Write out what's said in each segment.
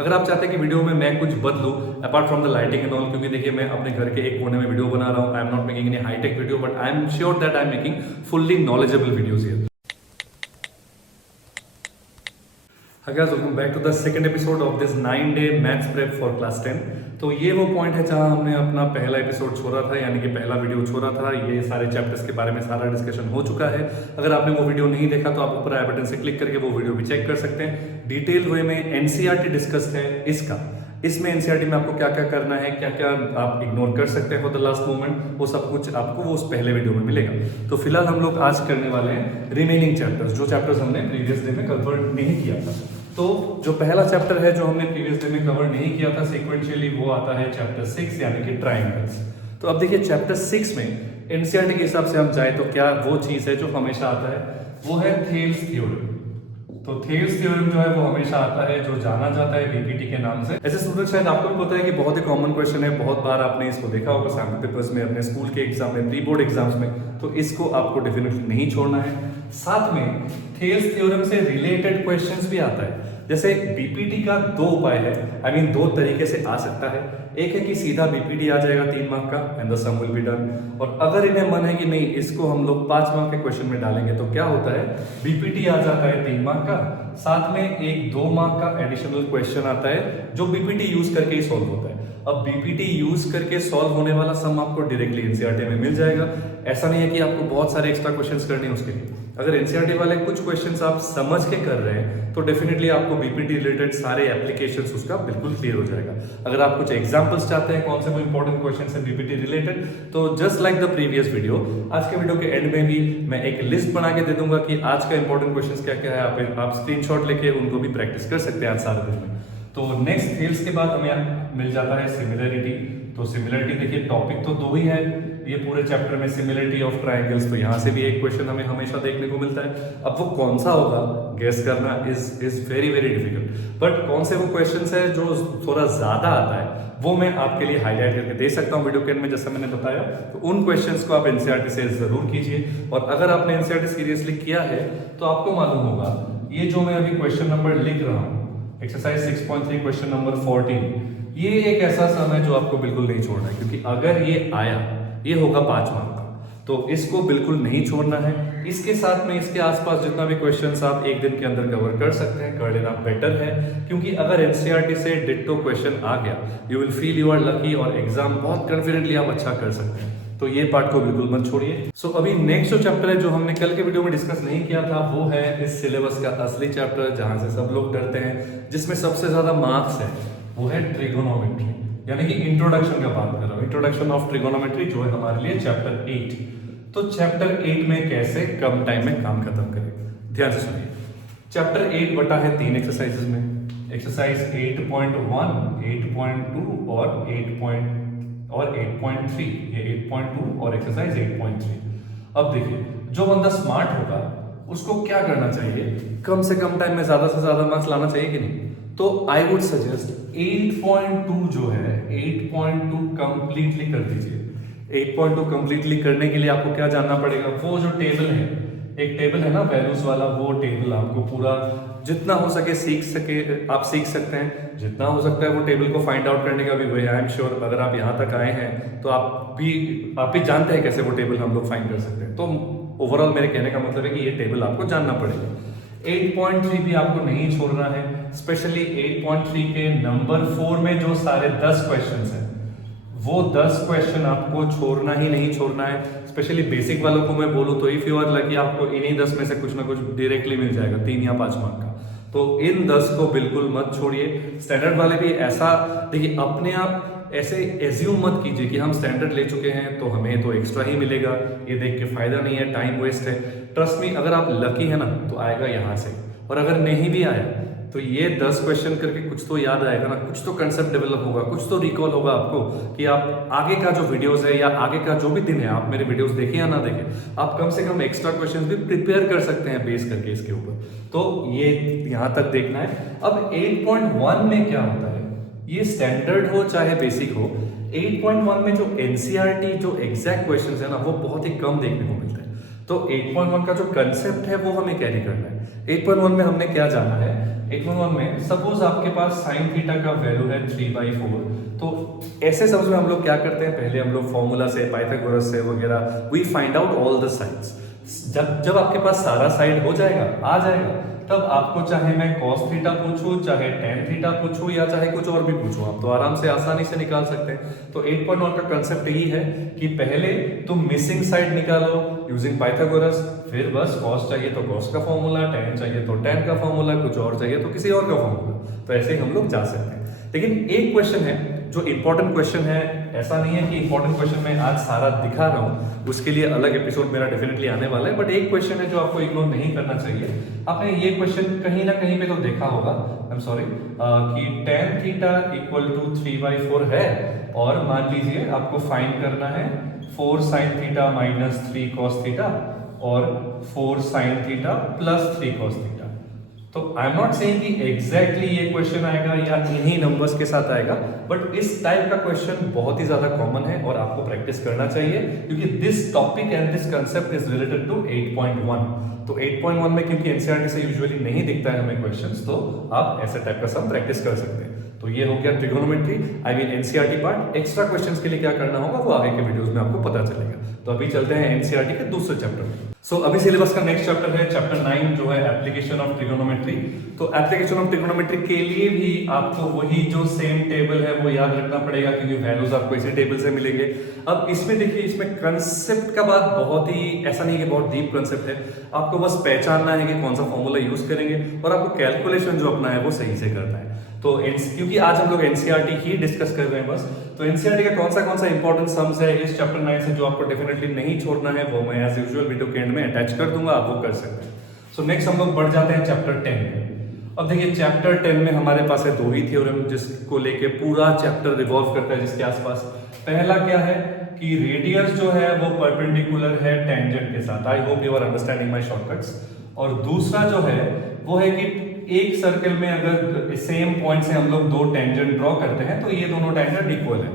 अगर आप चाहते हैं कि वीडियो में मैं कुछ बदलूं apart from the lighting and all, क्योंकि देखिए मैं अपने घर के एक कोने में वीडियो बना रहा हूं, I am not making any hitech video, but I am sure that I am making fully knowledgeable videos here. Hi guys, welcome back to the second episode of this 9-day maths prep for class 10। तो ये वो point है जहां हमने अपना पहला episode छोड़ा था, यानी कि पहला वीडियो छोड़ा था। ये सारे चैप्टर्स के बारे में सारा डिस्कशन हो चुका है। अगर आपने वो वीडियो नहीं देखा तो आप ऊपर आई बटन से क्लिक करके वो वीडियो भी चेक कर सकते हैं। डिटेल वे में एनसीईआरटी डिस्कस है इसमें एनसीईआरटी में आपको क्या क्या करना है, क्या क्या आप इग्नोर कर सकते हैं फॉर द लास्ट मोमेंट, वो सब कुछ आपको वो उस पहले वीडियो में मिलेगा। तो फिलहाल हम लोग आज करने वाले हैं रिमेनिंग चैप्टर्स, जो चैप्टर्स हमने प्रीवियस डे में कवर नहीं किया था। तो जो पहला चैप्टर है जो हमने प्रीवियस डे में कवर नहीं किया था सीक्वेंशियली, वो आता है चैप्टर 6 यानी कि ट्राइंगल्स। तो अब देखिए चैप्टर 6 में एनसीईआरटी के हिसाब से हम जाए तो क्या वो चीज है जो हमेशा आता है, वो है थेल्स थ्योरम। तो थेल्स थ्योरम जो है वो हमेशा आता है, जो जाना जाता है बीपीटी के नाम से। ऐसे स्टूडेंट शायद आपको भी पता है कि बहुत ही कॉमन क्वेश्चन है, बहुत बार आपने इसको देखा होगा सैम्पल पेपर्स में, अपने स्कूल के एग्जाम में, प्री बोर्ड एग्जाम्स में। तो इसको आपको डेफिनेटली नहीं छोड़ना है। साथ में थेल्स थ्योरम से रिलेटेड क्वेश्चंस भी आता है। जैसे बीपीटी का दो उपाय है, आई मीन दो तरीके से आ सकता है। एक है कि सीधा बीपीटी आ जाएगा 3 मार्क का and the sum will be done, और अगर इन्हें मन है कि नहीं इसको हम लोग 5 मार्क के क्वेश्चन में डालेंगे तो क्या होता है, बीपीटी आ जाता है 3 मार्क का, साथ में एक 2 मार्क का एडिशनल क्वेश्चन आता है जो बीपीटी यूज करके ही सॉल्व होता है। अब बीपीटी यूज करके सॉल्व होने वाला सम आपको डायरेक्टली एनसीईआरटी में मिल जाएगा। ऐसा नहीं है कि आपको बहुत सारे एक्स्ट्रा क्वेश्चंस करने हैं उसके लिए। अगर एनसीईआरटी वाले कुछ क्वेश्चंस आप समझ के कर रहे हैं तो डेफिनेटली आपको बीपीटी रिलेटेड सारे एप्लीकेशंस उसका बिल्कुल क्लियर हो जाएगा। अगर आप कुछ एग्जांपल्स चाहते हैं कौन से वो इंपॉर्टेंट क्वेश्चंस हैं बीपीटी रिलेटेड, तो just like the previous video, आज के वीडियो के एंड में भी मैं एक लिस्ट बना के दे दूंगा कि आज का इंपॉर्टेंट क्वेश्चंस क्या क्या है। आप स्क्रीनशॉट लेके उनको भी प्रैक्टिस कर सकते हैं आज सारे दिन में। तो नेक्स्ट थेल्स के बाद हमें मिल जाता है सिमिलरिटी। तो सिमिलरिटी देखिए टॉपिक तो दो ही है ये पूरे चैप्टर में, सिमिलरिटी ऑफ ट्रायंगल्स। तो यहाँ से भी एक क्वेश्चन हमें हमेशा देखने को मिलता है। अब वो कौन सा होगा गेस करना is very very difficult, but कौन से वो क्वेश्चन है जो थोड़ा ज्यादा आता है वो मैं आपके लिए हाईलाइट करके दे सकता हूँ वीडियो के एंड में, जैसा मैंने बताया। तो उन क्वेश्चंस को आप एनसीईआरटी से जरूर कीजिए, और अगर आपने एनसीईआरटी सीरियसली किया है तो आपको मालूम होगा ये जो मैं अभी क्वेश्चन नंबर लिख रहा हूँ, एक्सरसाइज 6.3 क्वेश्चन नंबर 14, ये एक ऐसा सम है जो आपको बिल्कुल नहीं छोड़ना है, क्योंकि अगर ये आया ये होगा 5 मार्क का, तो इसको बिल्कुल नहीं छोड़ना है। इसके साथ में इसके आसपास जितना भी क्वेश्चंस आप एक दिन के अंदर कवर कर सकते हैं कर लेना बेटर है, क्योंकि अगर एनसीईआरटी से डिट्टो क्वेश्चन आ गया you will feel you are lucky, और एग्जाम बहुत कॉन्फिडेंटली आप अच्छा कर सकते हैं। तो ये पार्ट को बिल्कुल मत छोड़िए। सो अभी नेक्स्ट जो चैप्टर है जो हमने कल के वीडियो में डिस्कस नहीं किया था, वो है इस सिलेबस का असली चैप्टर जहां से सब लोग डरते हैं, जिसमें सबसे ज्यादा मार्क्स है, वो है ट्रिगोनोमेट्री, यानी कि इंट्रोडक्शन का बात कर रहा हूं, इंट्रोडक्शन ऑफ ट्रिगोनोमेट्री, जो है हमारे लिए चैप्टर 8। तो चैप्टर 8 में कैसे कम टाइम में काम खत्म करें, ध्यान से सुनिए। चैप्टर 8 बटा है 3 एक्सरसाइजेस में, एक्सरसाइज 8.1, 8.2 और 8.3, ये 8.2 और एक्सरसाइज 8.3। अब देखिए जो बंदा स्मार्ट होगा उसको क्या करना चाहिए, कम से कम टाइम में ज्यादा से ज्यादा मार्क्स लाना चाहिए कि नहीं। तो आई वुड सजेस्ट 8.2 जो है 8.2 कंप्लीटली कर दीजिए। 8.2 कंप्लीटली करने के लिए आपको क्या जानना पड़ेगा, वो जो टेबल है, एक टेबल है ना वैल्यूज वाला, वो टेबल आपको पूरा जितना हो सके आप सीख सकते हैं। जितना हो सकता है वो टेबल को फाइंड आउट करने का भी वे, आई एम श्योर अगर आप यहाँ तक आए हैं तो आप भी जानते हैं कैसे वो टेबल हम लोग फाइंड कर सकते हैं। तो ओवरऑल मेरे कहने का मतलब है कि ये टेबल आपको जानना पड़ेगा। 8.3 भी आपको नहीं छोड़ना है, स्पेशली 8.3 के नंबर 4 में जो सारे 10 क्वेश्चंस हैं, वो 10 क्वेश्चन आपको छोड़ना ही नहीं छोड़ना है। स्पेशली बेसिक वालों को मैं बोलूं तो इफ यू आर लकी आपको इन्हीं 10 में से कुछ ना कुछ डायरेक्टली मिल जाएगा, 3 या 5 मार्क का। तो इन 10 को बिल्कुल मत छोड़िए। स्टैंडर्ड वाले भी ऐसा देखिए, अपने आप ऐसे एज्यूम मत कीजिए कि हम स्टैंडर्ड ले चुके हैं तो हमें तो एक्स्ट्रा ही मिलेगा, ये देख के फायदा नहीं है, टाइम वेस्ट है। ट्रस्ट मी, अगर आप लकी है ना तो आएगा यहाँ से, और अगर नहीं भी आया तो ये 10 क्वेश्चन करके कुछ तो याद आएगा ना, कुछ तो कंसेप्ट डेवलप होगा, कुछ तो रिकॉल होगा आपको कि आप आगे का जो वीडियोस है या आगे का जो भी दिन है, आप मेरे वीडियोस देखें या ना देखें, आप कम से कम एक्स्ट्रा क्वेश्चंस भी प्रिपेयर कर सकते हैं बेस करके इसके ऊपर। तो ये यहाँ तक देखना है। अब 8.1 में क्या होता है, ये स्टैंडर्ड हो चाहे बेसिक हो, 8.1 में जो एनसीईआरटी जो एग्जैक्ट क्वेश्चंस है ना, वो बहुत ही कम देखने को मिलता है। तो 8.1 का जो कंसेप्ट है वो हमें कैरी करना है। 8.1 में हमने क्या जाना है, 8.1 में सपोज आपके पास साइन थीटा का वैल्यू है 3/4, तो ऐसे सम्स में हम लोग क्या करते हैं, पहले हम लोग फॉर्मूला से, पाइथागोरस से वगैरह we find out all the sides. जब आपके पास सारा साइड हो जाएगा, आ जाएगा, तब आपको चाहे मैं cos थीटा पूछूं, चाहे tan थीटा पूछूं, या चाहे कुछ और भी पूछूं, आप तो आराम से आसानी से निकाल सकते हैं। तो 8.1 का कंसेप्ट यही है कि पहले तुम मिसिंग साइड निकालो यूजिंग पाइथागोरस, फिर बस cos चाहिए तो cos का फॉर्मूला, tan चाहिए तो tan का फॉर्मूला, कुछ और चाहिए तो किसी और का फॉर्मूला। तो ऐसे ही हम लोग जा सकते हैं। लेकिन एक क्वेश्चन है जो इंपॉर्टेंट क्वेश्चन है, ऐसा नहीं है कि इंपॉर्टेंट क्वेश्चन मैं आज सारा दिखा रहा हूँ, उसके लिए अलग एपिसोड मेरा डेफिनेटली आने वाला है, बट एक क्वेश्चन है जो आपको इग्नोर नहीं करना चाहिए। आपने ये क्वेश्चन कहीं ना कहीं पे तो देखा होगा, आई एम सॉरी, कि tan थीटा इक्वल टू 3/4 है, और मान लीजिए आपको फाइंड करना है 4 sin theta minus 3 cos theta और 4 sin theta plus 3 cos theta. तो आई एम नॉट सेइंग कि एग्जैक्टली ये क्वेश्चन आएगा या इन्हीं नंबर्स के साथ आएगा, बट इस टाइप का क्वेश्चन बहुत ही ज्यादा कॉमन है और आपको प्रैक्टिस करना चाहिए, क्योंकि this topic and this concept is related to 8.1। तो 8.1 में क्योंकि एनसीईआरटी से यूजुअली नहीं दिखता है हमें क्वेश्चंस, तो आप ऐसे टाइप का सम प्रैक्टिस कर सकते हैं। तो ये हो गया trigonometry, I mean NCERT part. Extra questions के लिए क्या करना होगा वो आगे के वीडियोस में आपको पता चलेगा। तो अभी चलते हैं एनसीईआरटी के दूसरे चैप्टर में। सो अभी सिलेबस का नेक्स्ट चैप्टर है चैप्टर 9, जो है एप्लीकेशन ऑफ ट्रिगोनोमेट्री। तो एप्लीकेशन ऑफ ट्रिगोनोमेट्री के लिए भी आपको वही जो सेम टेबल है वो याद रखना पड़ेगा, क्योंकि वैल्यूज आपको इसी टेबल से मिलेंगे। अब इसमें देखिए, इसमें कंसेप्ट का बात बहुत ही, ऐसा नहीं है कि बहुत डीप कंसेप्ट है, आपको बस पहचानना है कि कौन सा फॉर्मूला यूज करेंगे और आपको कैलकुलेशन जो अपना है वो सही से करना है। तो क्योंकि आज हम लोग एनसीईआरटी ही डिस्कस कर रहे हैं बस, तो एनसीईआरटी का कौन सा इंपॉर्टेंट सम्स है इस चैप्टर 9 से जो आपको डेफिनेटली नहीं छोड़ना है, वो मैं एज यूजुअल वीडियो के एंड में अटैच कर दूंगा, आप वो कर सकते हैं। सो नेक्स्ट हम लोग बढ़ जाते हैं चैप्टर 10 में। अब देखिए चैप्टर 10 में हमारे पास है दो ही थ्योरम जिसको लेके पूरा चैप्टर रिवॉल्व करता है, जिसके आसपास। पहला क्या है कि रेडियस जो है वो परपेंडिकुलर है टेंजेंट के साथ, I hope you are understanding my shortcuts. और दूसरा जो है वो है कि एक सर्कल में अगर सेम पॉइंट से हम लोग दो टेंजेंट ड्रॉ करते हैं तो ये दोनों टेंजेंट इक्वल है।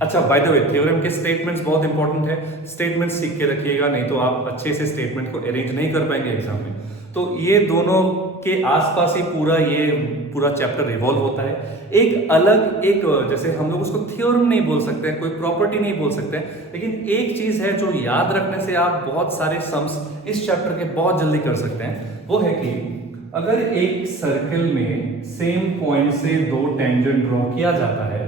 अच्छा, बाय द वे थ्योरम के स्टेटमेंट्स बहुत इंपॉर्टेंट है, स्टेटमेंट सीख के रखिएगा, नहीं तो आप अच्छे से स्टेटमेंट को अरेंज नहीं कर पाएंगे एग्जाम में। तो ये दोनों के आसपास ही पूरा चैप्टर रिवॉल्व होता है। एक अलग जैसे हम लोग उसको थ्योरम नहीं बोल सकते हैं, कोई प्रॉपर्टी नहीं बोल सकते हैं, लेकिन एक चीज है जो याद रखने से आप बहुत सारे सम्स इस चैप्टर के बहुत जल्दी कर सकते हैं। वो है कि अगर एक सर्कल में सेम पॉइंट से दो टेंजेंट ड्रॉ किया जाता है,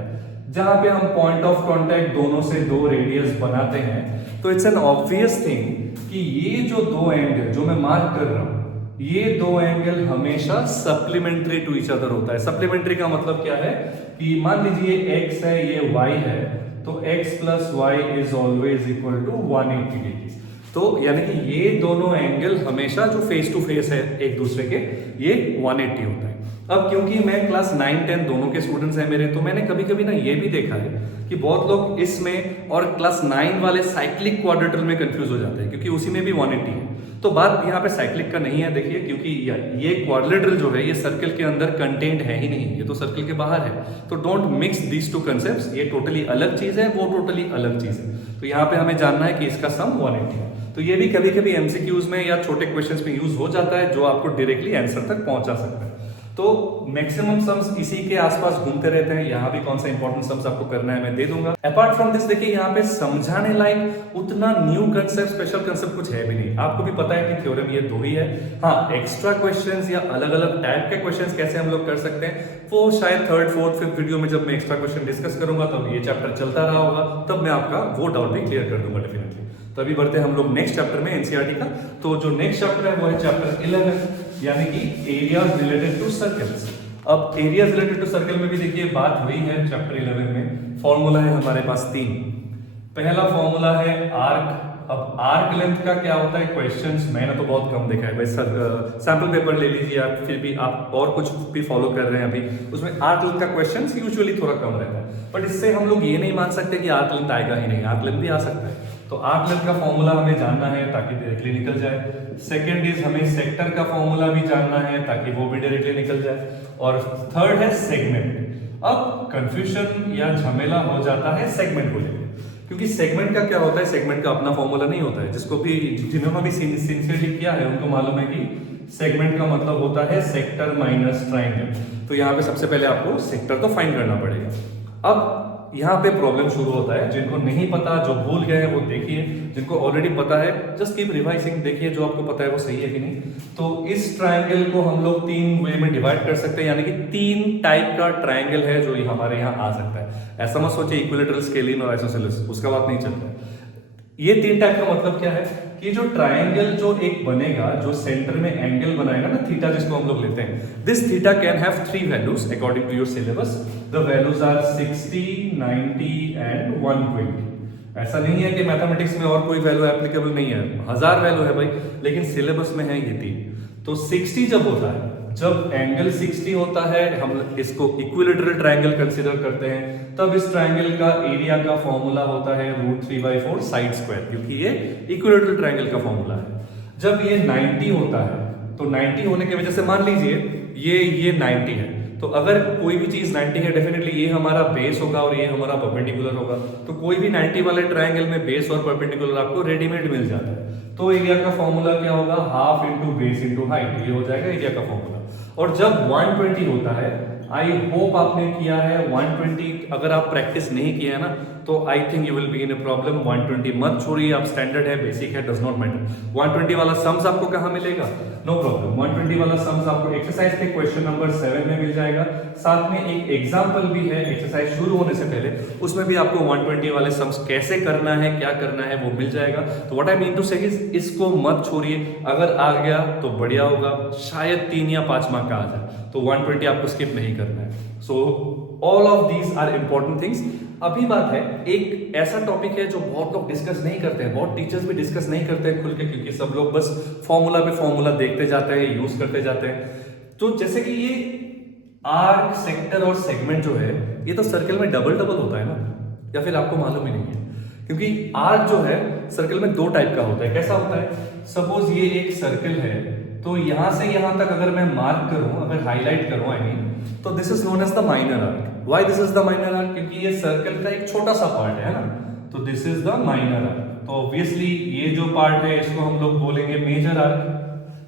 जहां पे हम पॉइंट ऑफ कांटेक्ट दोनों से दो रेडियस बनाते हैं, तो इट्स एन ऑब्वियस थिंग कि ये जो दो एंगल जो मैं मार्क कर रहा हूं, ये दो एंगल हमेशा सप्लीमेंट्री टू ईच अदर होता है। सप्लीमेंट्री का मतलब क्या है कि मान लीजिए x है, ये y है, तो x plus y is always equal to 180 degree. तो यानी कि ये दोनों एंगल हमेशा जो फेस टू फेस है एक दूसरे के, ये 180 होता है। अब क्योंकि मैं क्लास 9, 10 दोनों के स्टूडेंट्स हैं मेरे, तो मैंने कभी कभी ना ये भी देखा है कि बहुत लोग इसमें और क्लास 9 वाले साइक्लिक क्वाड्रेटल में कंफ्यूज हो जाते हैं, क्योंकि उसी में भी 180 है। तो बात यहाँ पे साइक्लिक का नहीं है, देखिए, क्योंकि ये क्वाड्रिलेटरल जो है ये सर्कल के अंदर कंटेंट है ही नहीं, ये तो सर्कल के बाहर है। तो don't mix these two concepts, ये टोटली अलग चीज है, वो टोटली अलग चीज है। तो यहाँ पे हमें जानना है कि इसका सम 180 है। तो ये भी कभी कभी एमसीक्यूज में या छोटे क्वेश्चंस में यूज हो जाता है, जो आपको डायरेक्टली आंसर तक पहुंचा सकता है। तो मैक्सिमम सम्स इसी के आसपास घूमते रहते हैं। यहाँ भी कौन सा इंपॉर्टेंट सम्स आपको करना है मैं दे दूंगा। अपार्ट फ्रॉम दिस देखिए, यहाँ पे समझाने लायक उतना न्यू कंसेप्ट, स्पेशल कंसेप्ट कुछ है भी नहीं। आपको भी पता है कि थ्योरम ये दो ही है। हाँ, एक्स्ट्रा क्वेश्चंस या अलग अलग टाइप के क्वेश्चंस कैसे हम लोग कर सकते हैं, वो शायद 3rd, 4th, 5th वीडियो में जब मैं एक्स्ट्रा क्वेश्चन डिस्कस करूंगा, तब ये चैप्टर चलता रहा होगा, तब मैं आपका वो डाउट भी क्लियर कर दूंगा डेफिनेटली। तो अभी बढ़ते हैं हम लोग नेक्स्ट चैप्टर में एनसीईआरटी का। तो जो नेक्स्ट चैप्टर है वो है चैप्टर 11, यानी कि एरियाज रिलेटेड टू सर्कल्स। अब एरियाज रिलेटेड टू सर्कल में भी देखिए बात हुई है चैप्टर 11 में। फॉर्मूला है हमारे पास 3। पहला फॉर्मूला है आर्क। अब आर्क लेंथ का क्या होता है, क्वेश्चंस मैंने तो बहुत कम देखा है भाई। सैंपल पेपर ले लीजिए आप, फिर भी आप और कुछ भी फॉलो कर रहे हैं अभी, उसमें आर्क लेंथ का क्वेश्चंस यूजुअली थोड़ा कम रहता है। बट इससे हम लोग ये नहीं मान सकते कि आर्क लेंथ आएगा ही नहीं, आर्क लेंथ भी आ सकता है। तो आर्क लेंथ का फॉर्मूला हमें जानना है ताकि डायरेक्टली निकल जाए। सेकंड इज हमें सेक्टर का फॉर्मूला भी जानना है ताकि वो भी डायरेक्टली निकल जाए। और थर्ड है सेगमेंट। अब कंफ्यूजन या झमेला हो जाता है सेगमेंट को लेकर, क्योंकि सेगमेंट का क्या होता है, सेगमेंट का अपना फॉर्मूला नहीं होता है। जिन्होंने भी सिंसियरली किया है उनको मालूम है कि सेगमेंट का मतलब होता है सेक्टर माइनस ट्राइंगल। तो यहाँ पे सबसे पहले आपको सेक्टर तो फाइंड करना पड़ेगा। अब यहाँ पे प्रॉब्लम शुरू होता है, जिनको नहीं पता, जो भूल गए हैं वो देखिए, जिनको ऑलरेडी पता है जस्ट कीप रिवाइजिंग, देखिए जो आपको पता है वो सही है कि नहीं। तो इस ट्राइंगल को हम लोग 3 वे में डिवाइड कर सकते हैं, यानी कि 3 टाइप का ट्राइंगल है जो हमारे यहाँ आ सकता है। ऐसा मत सोचिए इक्विलेटरल, स्केलिन और आइसोसेलेस, उसका बात नहीं चलता है। ये 3 टाइप का मतलब क्या है कि जो ट्राइंगल जो एक बनेगा, जो सेंटर में एंगल बनाएगा ना थीटा, जिसको हम लोग लेते हैं, this theta can have 3 values according to your syllabus. The values are 60, 90 and 120। ऐसा नहीं है कि मैथमेटिक्स में और कोई वैल्यू एप्लीकेबल नहीं है, 1000 वैल्यू है भाई, लेकिन सिलेबस में है ये 3। तो 60 जब होता है, जब एंगल 60 होता है, हम इसको इक्विलेटरल ट्रायंगल कंसीडर करते हैं, तब इस ट्रायंगल का एरिया का फॉर्मूला होता है √3/4 साइड स्क्वायर, क्योंकि ये इक्विलेटरल ट्रायंगल का फॉर्मूला है। जब ये 90 होता है, तो 90 होने की वजह से मान लीजिए ये 90 है, तो अगर कोई भी चीज 90 है, डेफिनेटली ये हमारा बेस होगा और ये हमारा परपेंडिकुलर होगा। तो कोई भी 90 वाले ट्रायंगल में बेस और परपेंडिकुलर आपको रेडीमेड मिल जाता है। तो एरिया का फॉर्मूला क्या होगा, half into base into height, ये हो जाएगा एरिया का फॉर्मूला। और जब 120 होता है, आई होप आपने किया है 120, अगर आप प्रैक्टिस नहीं किया है ना, तो I think you will be in a problem. 120 मत छोड़िए, आप स्टैंडर्ड है, बेसिक है, डज नॉट मैटर। 120 वाला सम्स आपको कहां मिलेगा, नो प्रॉब्लम। 120 वाला सम्स आपको एक्सरसाइज के क्वेश्चन नंबर 7 में मिल जाएगा। साथ में एक एग्जांपल भी है एक्सरसाइज शुरू होने से पहले, उसमें भी आपको 120 वाले सम्स कैसे करना है, क्या करना है, वो मिल जाएगा। तो व्हाट आई मीन टू से इज, इसको मत छोड़िए, अगर आ गया तो बढ़िया होगा, शायद 3 या 5 मार्क का आ जाए, तो 120 आपको स्किप नहीं करना है। So all of these are important things. अभी बात है, एक ऐसा टॉपिक है जो बहुत लोग डिस्कस नहीं करते हैं, बहुत टीचर्स भी डिस्कस नहीं करते हैं खुल के, क्योंकि सब लोग बस फॉर्मूला पे फॉर्मूला देखते जाते हैं, यूज करते जाते हैं। तो जैसे कि ये आर्क, सेक्टर और सेगमेंट जो है, ये तो सर्कल में डबल डबल होता है ना, या फिर आपको मालूम ही नहीं है? क्योंकि आर्क जो है सर्कल में 2 टाइप का होता है। कैसा होता है, सपोज ये एक सर्कल है, तो यहां से यहां तक अगर मैं मार्क करूं, अगर हाईलाइट करूं आई मीन, तो this is known as the minor arc. Why this is the minor arc, क्योंकि ये सर्कल का एक छोटा सा पार्ट है ना, तो this is the minor arc. तो ऑब्वियसली ये जो पार्ट है इसको हम लोग बोलेंगे major arc.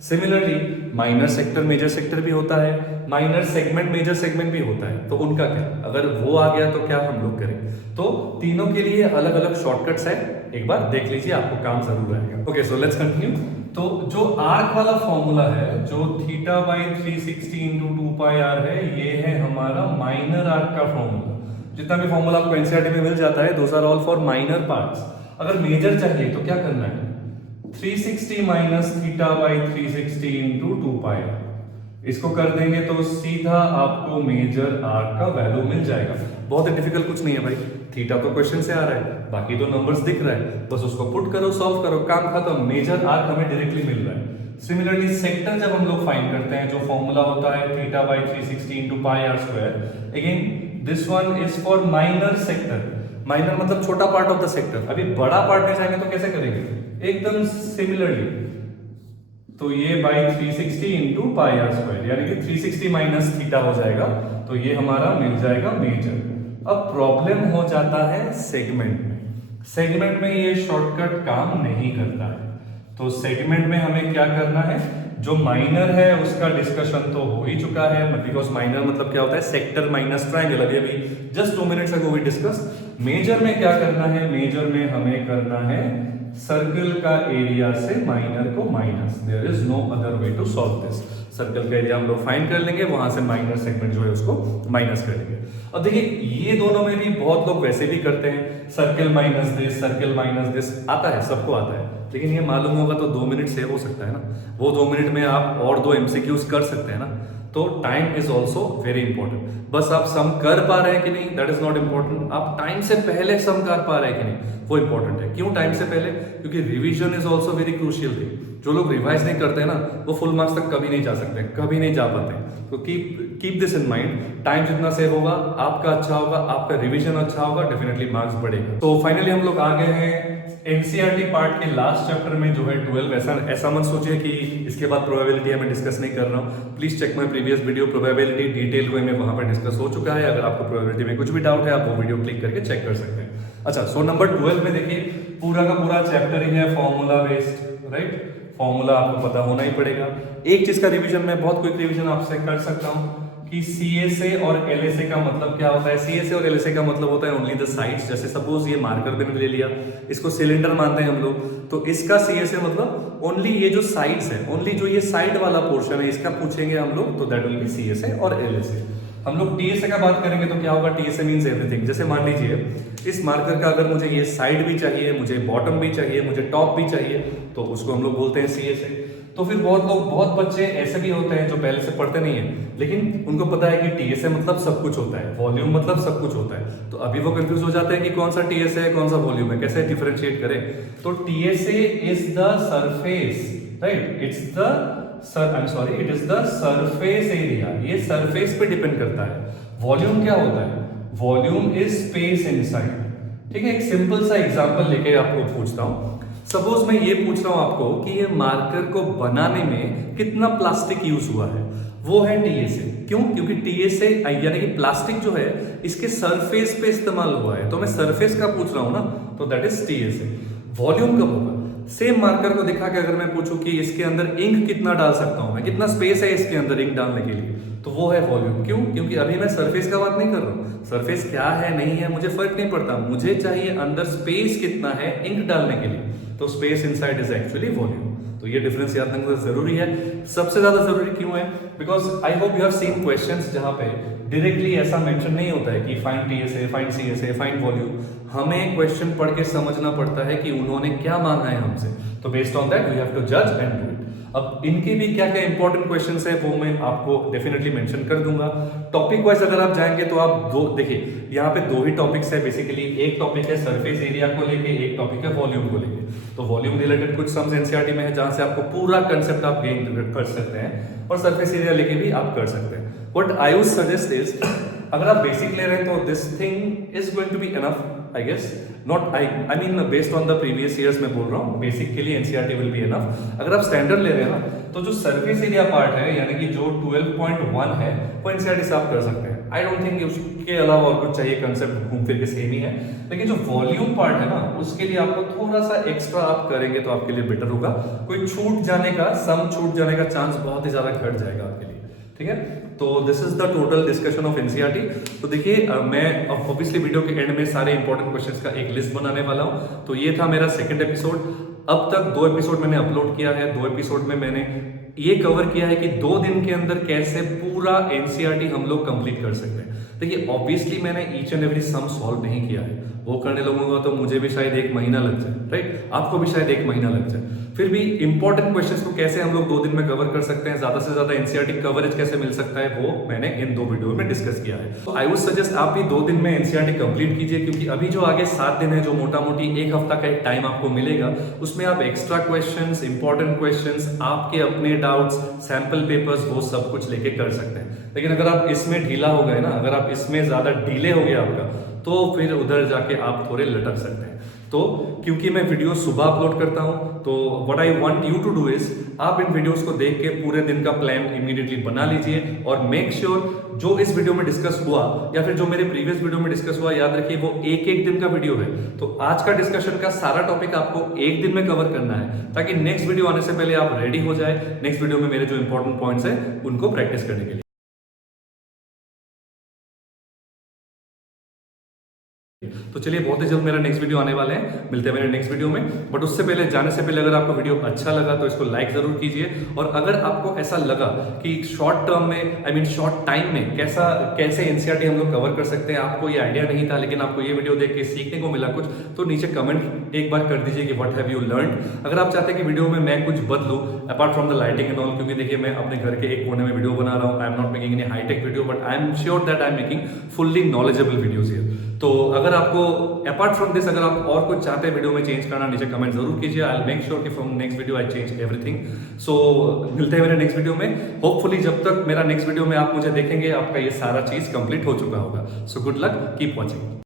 Similarly minor sector major sector भी होता है, माइनर सेगमेंट मेजर सेगमेंट भी होता है। तो उनका क्या, अगर वो आ गया तो क्या हम लोग करें? तो तीनों के लिए अलग अलग शॉर्टकट्स है, एक बार देख लीजिए, आपको काम जरूर आएगा। Okay, so let's continue. तो जो आर्क वाला फॉर्मूला है, जो θ/360 इंटू 2πr है, ये है हमारा माइनर आर्क का फॉर्मूला। जितना भी फॉर्मूला आपको एनसीईआरटी में मिल जाता है, those are all for minor parts. अगर मेजर चाहिए तो क्या करना है, 360 माइनस θ/360 इंटू 2πr, इसको कर देंगे तो सीधा आपको मेजर आर्क का वैल्यू मिल जाएगा। बहुत डिफिकल्ट कुछ नहीं है भाई, थीटा तो क्वेश्चन से आ रहा है, बाकी तो नंबर्स दिख रहा है, बस उसको पुट करो, सॉल्व करो, काम खत्म, मेजर आर्क हमें डायरेक्टली मिल रहा है। सिमिलरली सेक्टर जब हम लोग फाइंड करते हैं, जो फॉर्मूला होता है θ/360 into πr², again this one is for minor sector. Minor मतलब छोटा पार्ट ऑफ द सेक्टर। अभी बड़ा पार्ट में जाएंगे तो कैसे करेंगे, एकदम सिमिलरली, तो ये बाई 360 इंटू πr², यानी कि 360 माइनस थीटा हो जाएगा, तो ये हमारा मिल जाएगा मेजर। अब प्रॉब्लम हो जाता है सेगमेंट में। सेगमेंट में ये शॉर्टकट काम नहीं करता है। तो सेगमेंट में हमें क्या करना है, जो माइनर है उसका डिस्कशन तो हो ही चुका है, बिकॉज माइनर मतलब क्या होता है, सेक्टर माइनस ट्रायंगल, अभी just 2 minutes ago we discuss. Major में क्या करना है, मेजर में हमें करना है सर्कल का एरिया से माइनर को minus, there is no other way to solve this. Circle का एरिया हम लोग फाइंड कर लेंगे, वहां से माइनर सेगमेंट जो है उसको माइनस कर लेंगे। अब देखिए, ये दोनों में भी बहुत लोग वैसे भी करते हैं, circle minus this, circle minus this, आता है, सबको आता है, लेकिन ये मालूम होगा तो 2 मिनट सेव हो सकता है ना, वो 2 मिनट में आप और 2 एमसीक्यूज कर सकते हैं ना। तो time is also very important. बस आप सम कर पा रहे हैं कि नहीं, दैट इज नॉट इंपॉर्टेंट, आप टाइम से पहले सम कर पा रहे हैं कि नहीं, वो इंपॉर्टेंट है। क्यों टाइम से पहले, क्योंकि revision is also very crucial thing. जो लोग रिवाइज नहीं करते हैं ना, वो फुल मार्क्स तक कभी नहीं जा सकते, कभी नहीं जा पाते। तो keep this in mind, time जितना सेव होगा आपका अच्छा होगा, आपका रिवीजन अच्छा होगा, डेफिनेटली मार्क्स बढ़ेगा। तो फाइनली हम लोग आ गए हैं एनसीईआरटी पार्ट के लास्ट चैप्टर में, जो है 12। ऐसा मत सोचिए कि इसके बाद प्रोबेबिलिटी मैं डिस्कस नहीं कर रहा हूँ। Please check my previous video, probability detail way में वहां पर डिस्कस हो चुका है। अगर आपको प्रोबेबिलिटी में कुछ भी डाउट है, आप वो वीडियो क्लिक करके चेक कर सकते हैं। अच्छा, सो नंबर 12 में देखिए, पूरा का पूरा चैप्टर ही है फॉर्मूला बेस्ड, राइट। फॉर्मूला आपको पता होना ही पड़ेगा। एक चीज का रिवीजन मैं बहुत क्विक रिवीजन आपसे कर सकता हूँ कि CSA और LSA का मतलब क्या होता है। CSA और LSA का मतलब होता है ओनली द साइड्स। जैसे सपोज ये मार्कर मैंने ले लिया, इसको सिलेंडर मानते हैं हम लोग, तो इसका CSA मतलब ओनली ये जो साइड्स है, ओनली जो ये साइड वाला पोर्शन है इसका पूछेंगे हम लोग, तो दैट विल बी CSA और LSA। हम लोग TSA का बात करेंगे तो क्या होगा, TSA मीन्स एवरीथिंग। जैसे मान लीजिए इस मार्कर का अगर मुझे ये साइड भी चाहिए, मुझे बॉटम भी चाहिए, मुझे टॉप भी चाहिए, तो उसको हम लोग बोलते हैं CSA। तो फिर बहुत बच्चे ऐसे भी होते हैं जो पहले से पढ़ते नहीं है, लेकिन उनको पता है कि TSA मतलब सब कुछ होता है, वॉल्यूम मतलब सब कुछ होता है, तो अभी वो कंफ्यूज हो जाते हैं कि कौन सा TSA है कौन सा वॉल्यूम है, कैसे डिफरेंशिएट करें। तो TSA is the surface, right, it is the surface area, ये सरफेस पे डिपेंड करता है। वॉल्यूम क्या होता है, वॉल्यूम इज स्पेस इनसाइड। ठीक है, एक सिंपल सा एग्जांपल लेके आपको पूछता हूं। सपोज मैं ये पूछ रहा हूं आपको कि ये मार्कर को बनाने में कितना प्लास्टिक यूज हुआ है, वो है TSA। क्यों? क्योंकि TSA यानी कि प्लास्टिक जो है इसके सरफेस पे इस्तेमाल हुआ है, तो मैं सरफेस का पूछ रहा हूं ना, तो दैट इज TSA। वॉल्यूम कब होगा, सेम मार्कर को दिखा के अगर मैं पूछूं कि इसके अंदर इंक कितना डाल सकता हूं मैं, कितना स्पेस है इसके अंदर इंक डालने के लिए, तो वो है वॉल्यूम। क्यों? क्योंकि अभी मैं सरफेस का बात नहीं कर रहा हूं, सरफेस क्या है नहीं है मुझे फर्क नहीं पड़ता, मुझे चाहिए अंदर स्पेस कितना है इंक डालने के लिए, तो space inside is actually volume. तो ये डिफरेंस याद रखना जरूरी है। सबसे ज्यादा जरूरी क्यों है, because I hope you have seen questions जहां पे डायरेक्टली ऐसा मेंशन नहीं होता है कि find TSA, find CSA, find volume. हमें क्वेश्चन पढ़ के समझना पड़ता है कि उन्होंने क्या मांगा है हमसे, तो based on that we have to जज एंड डू इट। अब इनके भी क्या क्या इंपॉर्टेंट क्वेश्चंस है वो मैं आपको डेफिनेटली मेंशन कर दूंगा। टॉपिक वाइज अगर आप जाएंगे तो आप दो देखिए, यहाँ पे दो ही टॉपिक्स है बेसिकली, एक टॉपिक है सरफेस एरिया को लेके, एक टॉपिक है वॉल्यूम को लेके। तो वॉल्यूम रिलेटेड कुछ सम्स NCERT में है जहां से आपको पूरा कंसेप्ट आप गेन कर सकते हैं, और सरफेस एरिया लेके भी आप कर सकते हैं। What I would suggest is, अगर आप बेसिक ले रहे हैं तो this thing is going to be enough I guess, not I mean based on the previous years में बोल रहा हूँ, बेसिक के लिए NCERT विल बी एनफ। अगर आप स्टैंडर्ड ले रहे हैं ना, तो जो सरफेस एरिया पार्ट है यानी कि जो 12.1 है वो NCERT से आप कर सकते हैं। आई डोंट थिंक उसके अलावा और कुछ चाहिए, कंसेप्ट घूम फिर के सेम ही है। लेकिन जो वॉल्यूम पार्ट है ना, उसके लिए आपको थोड़ा सा एक्स्ट्रा आप करेंगे तो आपके लिए बेटर होगा। कोई छूट जाने का, सम छूट जाने का चांस बहुत ही ज्यादा घट जाएगा आपके लिए। ठीक है, तो this is the total discussion of NCERT। तो देखिए मैं ऑब्वियसली वीडियो के एंड में सारे इंपॉर्टेंट क्वेश्चंस का एक लिस्ट बनाने वाला हूं। तो ये था मेरा सेकंड एपिसोड। अब तक 2 एपिसोड मैंने अपलोड किया है। 2 एपिसोड में मैंने ये कवर किया है कि 2 दिन के अंदर कैसे पूरा NCERT हम लोग कंप्लीट कर सकते हैं। देखिए ऑब्वियसली मैंने each and every sum solve नहीं किया है, वो करने लगूंगा तो मुझे भी शायद 1 महीना लग जाए, राइट, आपको भी शायद 1 महीना लग जाए। फिर भी इंपॉर्टेंट क्वेश्चंस को कैसे हम लोग 2 दिन में कवर कर सकते हैं, ज्यादा से ज्यादा NCERT कवरेज कैसे मिल सकता है, वो मैंने इन 2 वीडियो में डिस्कस किया है। तो आई वुड सजेस्ट आप भी 2 दिन में NCERT कंप्लीट कीजिए, क्योंकि अभी जो आगे 7 दिन है, जो मोटा मोटी 1 हफ्ता का एक टाइम आपको मिलेगा, उसमें आप एक्स्ट्रा क्वेश्चंस, इंपॉर्टेंट क्वेश्चंस, आपके अपने डाउट्स, सैंपल पेपर्स, वो सब कुछ लेके कर सकते हैं। लेकिन अगर आप इसमें ढीला हो गए ना, अगर आप इसमें ज्यादा डिले हो गया आपका, तो फिर उधर जाके आप थोड़े लटक सकते हैं। तो क्योंकि मैं वीडियो सुबह अपलोड करता हूं, तो what I want you to do is, आप इन वीडियोस को देख के पूरे दिन का प्लान इमीडिएटली बना लीजिए, और मेक श्योर जो इस वीडियो में डिस्कस हुआ या फिर जो मेरे प्रीवियस वीडियो में डिस्कस हुआ, याद रखिए वो एक दिन का वीडियो है। तो आज का डिस्कशन का सारा टॉपिक आपको 1 दिन में कवर करना है, ताकि नेक्स्ट वीडियो आने से पहले आप रेडी हो जाए नेक्स्ट वीडियो में मेरे जो इंपॉर्टेंट पॉइंट्स है उनको प्रैक्टिस करने के लिए। तो चलिए बहुत ही जल्द मेरा नेक्स्ट वीडियो आने वाले हैं, मिलते हैं मेरे नेक्स्ट वीडियो में। बट उससे पहले, जाने से पहले, अगर आपको वीडियो अच्छा लगा तो इसको लाइक जरूर कीजिए, और अगर आपको ऐसा लगा कि शॉर्ट टर्म में, आई मीन शॉर्ट टाइम में कैसे NCERT हम लोग कवर कर सकते हैं, आपको ये आइडिया नहीं था लेकिन आपको ये वीडियो देख के सीखने को मिला कुछ, तो नीचे कमेंट एक बार कर दीजिए कि व्हाट हैव यू लर्न। अगर आप चाहते हैं कि वीडियो में मैं कुछ बदलूं apart from the lighting and all, क्योंकि देखिए मैं अपने घर के एक कोने में वीडियो बना रहा हूँ, I am not making any hitech video, but I am sure that I am making fully knowledgeable videos here. तो अगर आपको अपार्ट फ्रॉम दिस, अगर आप और कुछ चाहते हैं वीडियो में चेंज करना, नीचे कमेंट जरूर कीजिए। आई विल मेक श्योर कि from next video I change everything. So मिलते हैं मेरे नेक्स्ट वीडियो में। होपफुली जब तक मेरा नेक्स्ट वीडियो में आप मुझे देखेंगे, आपका ये सारा चीज कंप्लीट हो चुका होगा। So good luck, keep watching.